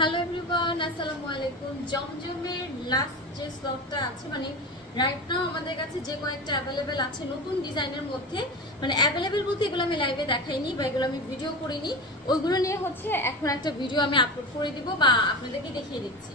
Hello everyone, আসসালামু আলাইকুম। জমজমের লাস্ট যে স্লটটা আছে, মানে রাইট নাও আমাদের কাছে যে কয়েকটা অ্যাভেলেবেল আছে নতুন ডিজাইনের মধ্যে, মানে অ্যাভেলেবেল বলতে এগুলো আমি লাইভে দেখাইনি বা এগুলো আমি ভিডিও করিনি, ওইগুলো নিয়ে হচ্ছে এখন একটা ভিডিও আমি আপলোড করে দিব বা আপনাদেরকে দেখিয়ে দিচ্ছি।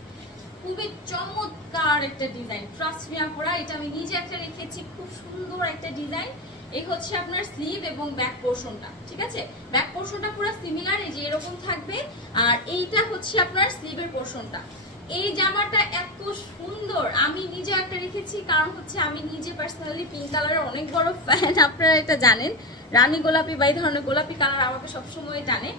খুবই চমৎকার একটা ডিজাইন, ট্রাস্ট মি আপুরা, এটা আমি নিজে একটা রেখেছি, খুব সুন্দর একটা ডিজাইন। এই হচ্ছে আপনার স্লিভ এবং ব্যাক পোর্শনটা, ঠিক আছে? ব্যাক পোর্শনটা পুরো সিমিলার, এই যে এরকম থাকবে, আর এইটা হচ্ছে আপনার স্লিভের পোর্শনটা। এই জামাটা এত সুন্দর, আমি নিজে একটা রেখেছি, কারণ হচ্ছে আমি নিজে পার্সোনালি পিঙ্ক কালারের অনেক বড় ফ্যান, আপনারা এটা জানেন। রানী গোলাপি বা এই ধরনের গোলাপি কালার আমাকে সবসময় টানে।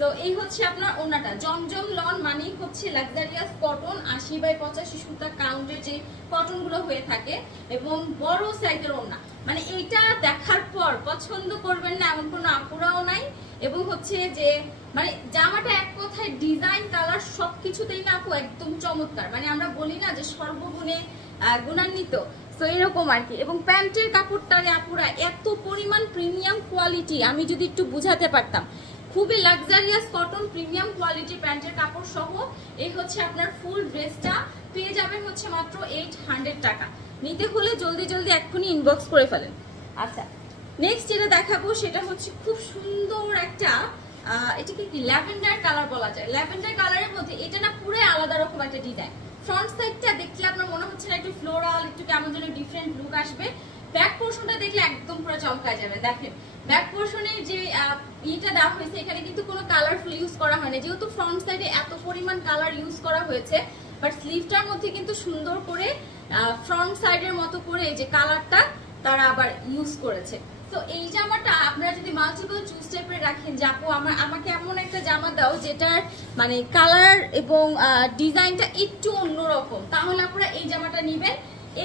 তো এই হচ্ছে আপনার ওড়নাটা, জমজম লন মানেই হচ্ছে লাক্সারিয়াস কটন, 80/85 সুতা কাউন্টের যে কটন গুলো হয়ে থাকে, এবং বড় সাইজের ওড়না। মানে এইটা দেখার পর পছন্দ করবেন না এমন কোনো আপুরাও নাই। এবং হচ্ছে যে মানে জামাটা এক কথায় ডিজাইন, কালার সবকিছুতেই না আপু একদম চমৎকার। মানে আমরা বলি না যে সর্বগুণে গুণান্বিত, তো এরকম আর কি। এবং প্যান্টের কাপড়টারে আপুরা এত পরিমাণ প্রিমিয়াম কোয়ালিটি, আমি যদি একটু বুঝাতে পারতাম। খুবই লাক্সারিয়াস কটন প্রিমিয়াম কোয়ালিটি প্যান্টের কাপড় সহ এই হচ্ছে আপনার ফুল ড্রেসটা পেয়ে যাবেন হচ্ছে মাত্র 800 টাকা। নিতে হলে জলদি জলদি এক্ষুনি ইনবক্স করে ফেলেন। আচ্ছা, নেক্সট যেটা দেখাবো সেটা হচ্ছে খুব সুন্দর একটা, এটাকে কি ল্যাভেন্ডার কালার বলা যায়। ল্যাভেন্ডার কালারের মধ্যে এটা না পুরো আলাদা রকম একটা ডিজাইন। ফ্রন্ট সাইডটা দেখলে আপনার মনে হচ্ছে না একটু ফ্লোরাল, একটু কেমন যেন ডিফারেন্ট লুক আসবে। ব্যাক পোর্শনটা দেখলে একদম পুরো চমকায় যাবে। দেখেন ব্যাক পোর্শনের যে ইটা দেওয়া হয়েছে, এখানে কিন্তু কোনো কালারফুল ইউজ করা হয়নি, যেহেতু ফ্রন্ট সাইডে এত পরিমাণ কালার ইউজ করা হয়েছে। বাট স্লিভটার মধ্যে কিন্তু সুন্দর করে ফ্রন্ট সাইডের মতো করে এই যে কালারটা তারা আবার ইউজ করেছে। তো এই জামাটা আপনারা যদি মাল্টিপল চুজ টাইপের রাখেন, যে আপু আমাকে এমন একটা জামা দাও যেটার মানে কালার এবং ডিজাইনটা একটু অন্যরকম, তাহলে আপনারা এই জামাটা নেবেন।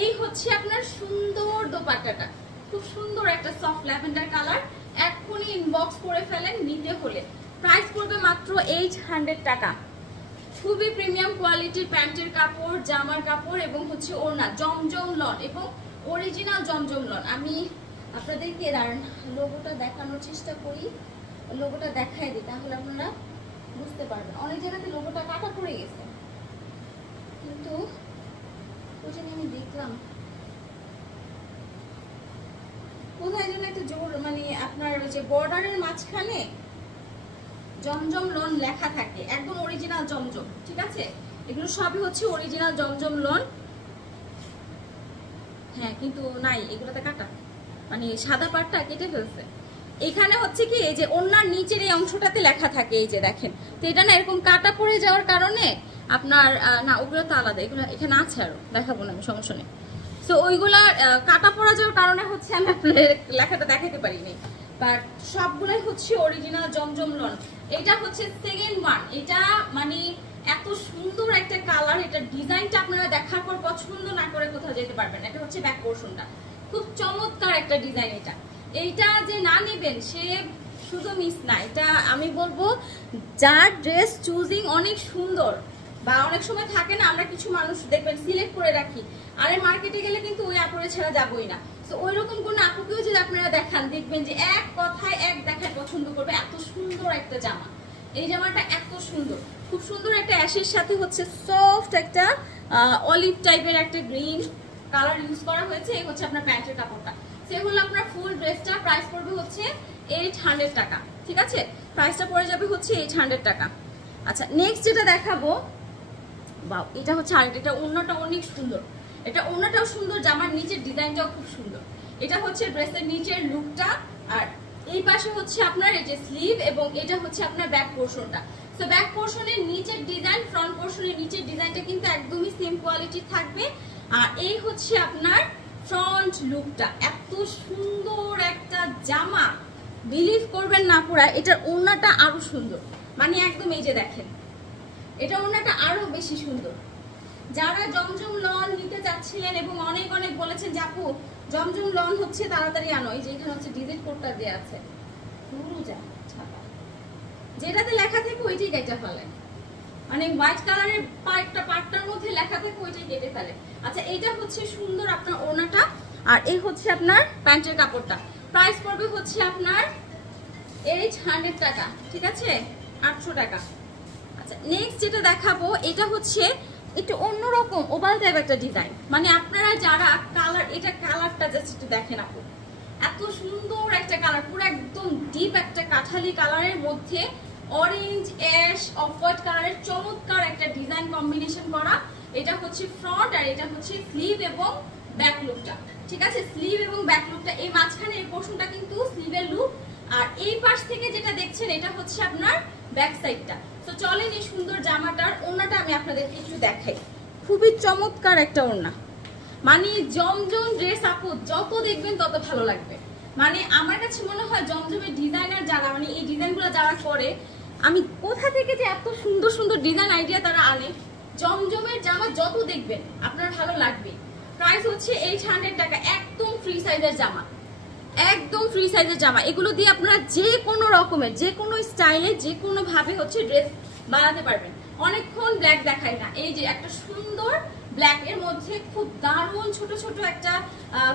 এই হচ্ছে আপনার সুন্দর দোপাট্টাটা, খুব সুন্দর একটা সফট ল্যাভেন্ডার কালার। এখনই ইনবক্স করে ফেলেন নিতে হলে। প্রাইস পড়বে মাত্র 800 টাকা। খুবই প্রিমিয়াম কোয়ালিটির প্যান্টের কাপড়, জামার কাপড় এবং হচ্ছে ওড়না, জমজম লন এবং অরিজিনাল জমজম লন। আমি আপনাদেরকে লোগোটা দেখানোর চেষ্টা করি, লোগোটা দেখাই দিই, তাহলে আপনারা বুঝতে পারবেন। অনেক জায়গাতে লোগোটা কাটা পড়ে গেছে, কিন্তু ওই জন্য আমি দেখলাম কোথায় যেন একটা জোর, মানে আপনার ওই যে বর্ডারের মাঝখানে জমজম লন লেখা থাকে, একদম অরিজিনাল জমজম, ঠিক আছে? এগুলো সবই হচ্ছে অরিজিনাল জমজম লন। হ্যাঁ, কিন্তু নাই, এগুলোতে কাটা, মানে সাদা পাটটা কেটে ফেলছে। এখানে হচ্ছে কি এই যে ওনার নিচের এই অংশটাতে লেখা থাকে, এই যে দেখেন। তো এটা না এরকম কাটা পড়ে যাওয়ার কারণে আপনার না, ওগুলো তো আলাদা, এগুলো এখানে আছে, আরো দেখাবো না আমি, সমস্যা নেই। তো ওইগুলা কাটা পড়ে যাওয়ার কারণে হচ্ছে আমি আপনাদের লেখাটা দেখাতে পারিনি। বাট সবগুলাই হচ্ছে অরিজিনাল জমজম লন। এটা হচ্ছে সেকেন্ড ওয়ান। এটা মানে এত সুন্দর একটা কালার, এটা ডিজাইনটা আপনারা দেখার পর পছন্দ না করে কোথাও যেতে পারবেন। এটা হচ্ছে ব্যাক পোর্শনটা, খুব চমৎকার একটা ডিজাইন। এইটা যে না নেবেন সে শুধু মিস না। এটা আমি বলবো যার ড্রেস চুজিং অনেক সুন্দর, বা অনেক সময় থাকে না আমরা কিছু মানুষ দেখবেন সিলেক্ট করে রাখি, আরে মার্কেটে গেলে কিন্তু ওই আপুরে ছাড়া যাবোই না। তো ওইরকম কোন আপুকেও যদি আপনারা দেখান, দেখবেন যে এক কথায় এক দেখায় পছন্দ করবে। এত সুন্দর একটা জামা, এই জামাটা এত সুন্দর, খুব সুন্দর একটা অ্যাশের সাথে হচ্ছে সফট একটা অলিভ টাইপের একটা গ্রিন কালার ইউজ করা হয়েছে। এই হচ্ছে আপনার প্যান্টের কাপড়টা। সেগুলো আপনার ফুল ড্রেসটা প্রাইস পড়বে হচ্ছে 800 টাকা, ঠিক আছে? প্রাইসটা পড়ে যাবে হচ্ছে 800 টাকা। আচ্ছা, নেক্সট যেটা দেখাবো, বাহ, এটা হচ্ছে আরেকটা, এটা ওড়নাটা অনেক সুন্দর, এটা ওড়নাটাও সুন্দর, জামার নিচের ডিজাইনটাও খুব সুন্দর। এটা হচ্ছে ড্রেসের নিচের লুকটা, আর এই পাশে হচ্ছে আপনার এই যে স্লিভ, এবং এটা হচ্ছে আপনার ব্যাক পোর্শনটা। তো ব্যাক পোর্শনের নিচের ডিজাইন, ফ্রন্ট পোর্শনের নিচের ডিজাইনটা কিন্তু একদমই সেম কোয়ালিটির থাকবে। আর এই হচ্ছে আপনার ফ্রন্ট লুকটা। এত সুন্দর একটা জামা, বিলিভ করবেন না পুরা, এটার ওড়নাটা আরো সুন্দর, মানে একদম এই যে দেখেন, এটা ওড়নাটা আরো বেশি সুন্দর। যারা জমজম লন নিতে চাচ্ছিলেন এবং অনেক অনেক বলেছেন যে আপু জমজম লন হচ্ছে তাড়াতাড়ি আনো, এই যে এখানে হচ্ছে ডিজিট কোডটা দেওয়া আছে, যেটাতে লেখা থাকে ওইটাই কেটে ফেলেন, মানে হোয়াইট কালারের পার্টটার মধ্যে লেখা থাকে ওইটাই কেটে ফেলে। আচ্ছা, এইটা হচ্ছে সুন্দর আপনার ওড়নাটা, আর এই হচ্ছে আপনার প্যান্টের কাপড়টা। প্রাইস পড়বে হচ্ছে আপনার 800 টাকা, ঠিক আছে? 800 টাকা। নেক্সট যেটা দেখাবো এটা হচ্ছে একটু অন্যরকম ওভাল টাইপ একটা ডিজাইন, মানে আপনারা যারা কালার, এটা কালারটা জাস্ট একটু দেখেন আপু, এত সুন্দর একটা কালার, পুরো একদম ডিপ একটা কাঠালি কালারের মধ্যে অরেঞ্জ অ্যাশ অফ হোয়াইট কালারের চমৎকার একটা ডিজাইন কম্বিনেশন করা। এটা হচ্ছে ফ্রন্ট আর এটা হচ্ছে স্লিভ এবং ব্যাক লুকটা, ঠিক আছে? স্লিভ এবং ব্যাক লুকটা, এই মাঝখানে এই পোর্শনটা কিন্তু স্লিভের লুক, আর এই পাশ থেকে যেটা দেখছেন এটা হচ্ছে আপনার ব্যাক সাইডটা। তো চলেন এই সুন্দর জামাটার ওড়নাটা আমি আপনাদেরকে একটু দেখাই। খুবই চমৎকার একটা ওড়না, মানে জমজম ড্রেস আপু যত দেখবেন তত ভালো লাগবে। মানে আমার কাছে মনে হয় জমজমের ডিজাইনার যারা, মানে এই ডিজাইনগুলো যারা করে, আমি কোথা থেকে যে এত সুন্দর সুন্দর ডিজাইন আইডিয়া তারা আনে, জমজমের জামা যত দেখবেন আপনার ভালো লাগবে। প্রাইস হচ্ছে 800 টাকা, একদম ফ্রি সাইজের জামা, একদম ফ্রি সাইজের জামা। এগুলো দিয়ে আপনারা যে কোনো রকমের, যে কোনো স্টাইলে, যে কোনো ভাবে হচ্ছে ড্রেস বানাতে পারবেন। অনেকক্ষণ ব্ল্যাক দেখাই না, এই যে একটা সুন্দর ব্ল্যাক এর মধ্যে খুব দারুণ ছোট ছোট একটা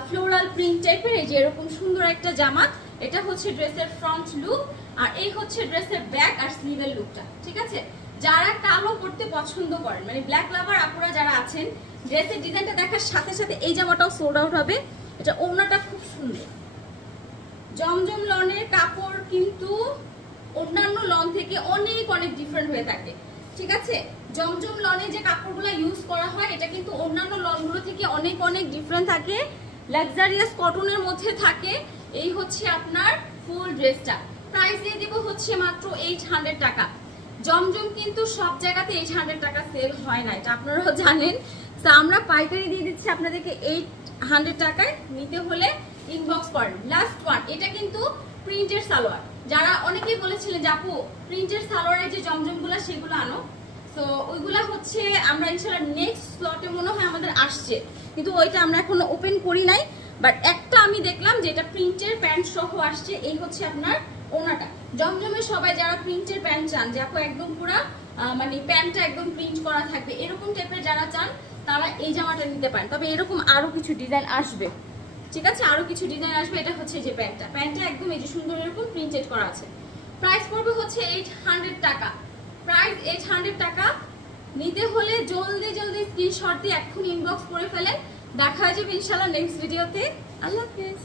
ফ্লোরাল প্রিন্ট টাইপের, এই যে এরকম সুন্দর একটা জামা। এটা হচ্ছে ড্রেসের ফ্রন্ট লুক, আর এই হচ্ছে ড্রেসের ব্যাক আর স্লিভের লুকটা, ঠিক আছে? যারা কালো পরতে পছন্দ করেন, মানে ব্ল্যাক লাভার আপুরা যারা আছেন, ড্রেসের ডিজাইনটা দেখার সাথে সাথে এই জামাটাও সোল্ড আউট হবে। এটা ওড়নাটা খুব সুন্দর। জমজম লনের কাপড় কিন্তু অন্যান্য লন থেকে অনেক অনেক ডিফারেন্ট হয়ে থাকে, ঠিক আছে? জমজম লনে যে কাপড়গুলো ইউজ করা হয় এটা কিন্তু অন্যান্য লনগুলো থেকে অনেক অনেক ডিফারেন্ট থাকে, লাক্সারিয়াস কটনের মধ্যে থাকে। এই হচ্ছে আপনার ফুল ড্রেসটা। প্রাইস দিয়ে দিব হচ্ছে মাত্র 800 টাকা। জমজম কিন্তু সব জায়গাতে 800 টাকা সেল হয় না, এটা আপনারাও জানেন। তো আমরা পাইকারি দিয়ে দিচ্ছি আপনাদেরকে 800 টাকায়। নিতে হলে ইনবক্স করেন। লাস্ট ওয়ান, এটা কিন্তু প্রিন্টের সালোয়ার। যারা অনেকেই বলেছিলেন যে আপু প্রিন্টের সালোয়ারের যে জমজমগুলো সেগুলো আনো, তো ওইগুলা হচ্ছে আমরা ইনশাআল্লাহ নেক্সট স্লটে মনে হয় আমাদের আসছে, কিন্তু ওইটা আমরা এখনো ওপেন করি নাই। বাট একটা আমি দেখলাম যে এটা প্রিন্টের প্যান্ট সহ আসছে। এই হচ্ছে আপনার ওনাটা। জমজমে সবাই যারা প্রিন্টের প্যান্ট চান, যে আপু একদম পুরা মানে প্যান্টটা একদম প্রিন্ট করা থাকবে, এরকম টাইপের যারা চান তারা এই জামাটা নিতে পারেন। তবে এরকম আরো কিছু ডিজাইন আসবে, ঠিক আছে? আরো কিছু ডিজাইন আসবে। এটা হচ্ছে যে প্যান্টটা একদম এই যে সুন্দর এরকম প্রিন্টেড করা আছে। প্রাইস পড়বে হচ্ছে 800 টাকা। প্রাইস 800 টাকা। নিতে হলে জলদি জলদি স্ক্রিনশট দিয়ে এখন ইনবক্স করে ফেলেন। দেখা যাবে ইনশাআল্লাহ নেক্সট ভিডিওতে। আল্লাহ হাফেজ।